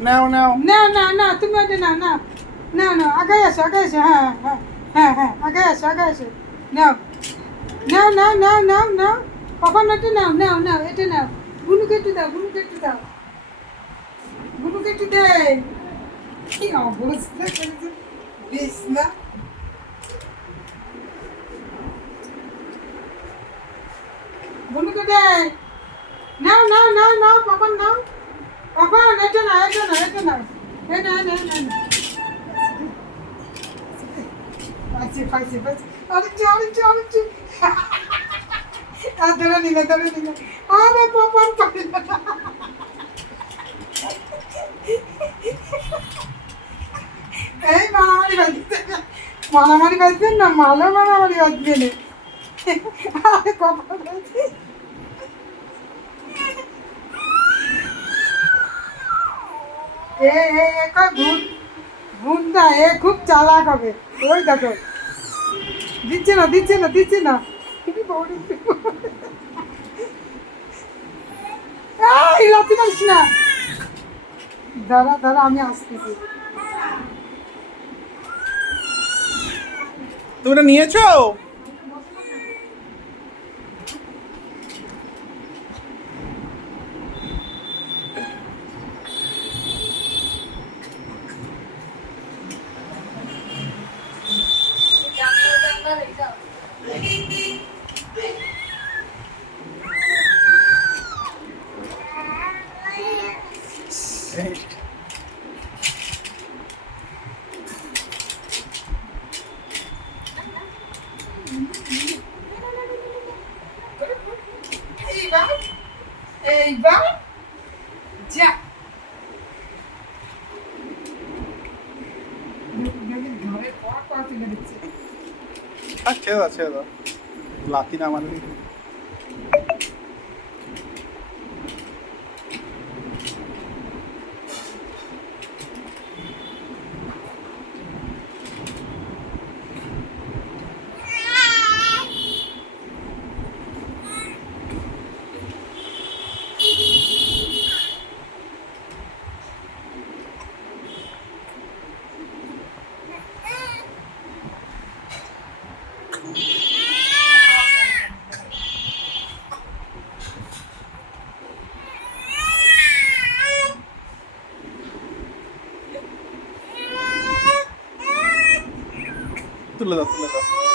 নাও নাও না না না তুমি ওটা নাও না না না আগে আসো হ্যাঁ হ্যাঁ হ্যাঁ হ্যাঁ আগে আসো নাও নাও নাও নাও নাও নাও পাপা নাটি নাও নাও নাও এটা নাও গুনু কেটে দাও গুনু কেটে দে কি অবস্থা করেছে বেশ না গুনু কেটে নাও নাও নাও নাও পাপা নাও পাপা এটা না এটা না পাইছে আরেকটু আর ধরে নিলে আরে পাপা পারে না এই মারামারি বাজবেন না মারামারি বাজবে না আরে পাপা ভুনটা এ খুব চালাক হবে ওই দেখো দিচ্ছে না এই লাথি মারিস না দাঁড়া আমি আসতেছি তুমি এটা নিয়েছো? এইবার যা ঘরে পর তুলে দিচ্ছে ছেড়ে দাও লাথি না মানে তুলে দাও